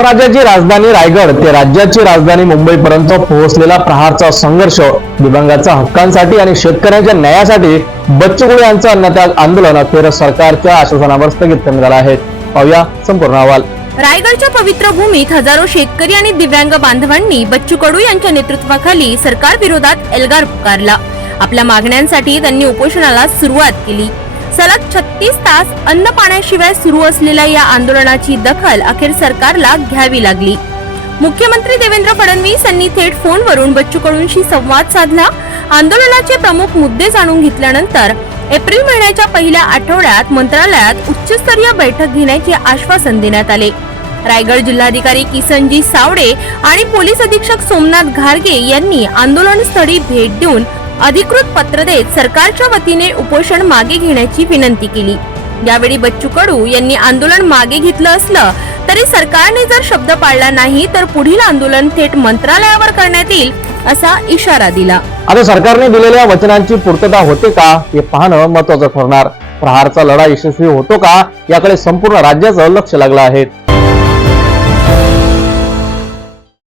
राज्याची राजधानी रायगड ते राज्याची राजधानी मुंबईपर्यंत पोहोचलेला प्रहारचा संघर्ष दिव्यांगाच्या हक्कांसाठी आणि शेतकऱ्यांच्या न्यायासाठी बच्चू कडू यांचं अन्नत्याग आंदोलन अखेर सरकारच्या आश्वासनावर स्थगित करण्यात आलं आहे. पाहूया संपूर्ण अहवाल. रायगडच्या पवित्र भूमीत हजारो शेतकरी आणि दिव्यांग बांधवांनी बच्चू कडू यांच्या नेतृत्वाखाली सरकार विरोधात एल्गार पुकारला. आपल्या मागण्यांसाठी त्यांनी उपोषणाला सुरुवात केली. सलग छत्तीस तास अन्न पाण्याशिवाय सुरू असलेल्या या आंदोलनाची दखल अखेर सरकारला घ्यावी लागली. मुख्यमंत्री देवेंद्र फडणवीस यांनी थेट फोनवरून बच्चू कडूंशी संवाद साधला. आंदोलनाचे प्रमुख मुद्दे जाणून घेतल्यानंतर एप्रिल महिन्याच्या पहिल्या आठवड्यात मंत्रालयात उच्चस्तरीय बैठक घेण्याचे आश्वासन देण्यात आले. रायगड जिल्हाधिकारी किसनजी सावडे आणि पोलीस अधीक्षक सोमनाथ घारगे यांनी आंदोलनस्थळी भेट देऊन अधिकृत पत्र देत सरकारच्या वतीने उपोषण मागे घेण्याची विनंती केली. यावेळी बच्चू कडू यांनी आंदोलन मागे घेतलं असलं तरी सरकारने जर शब्द पाळला नाही तर पुढील आंदोलन थेट मंत्रालयावर करण्यात येईल असा इशारा दिला. आता सरकारने दिलेल्या वचनांची पूर्तता होते का हे पाहणं महत्वाचं ठरणार. प्रहारचा लढा यशस्वी होतो का याकडे संपूर्ण राज्याचं लक्ष लागलं आहे.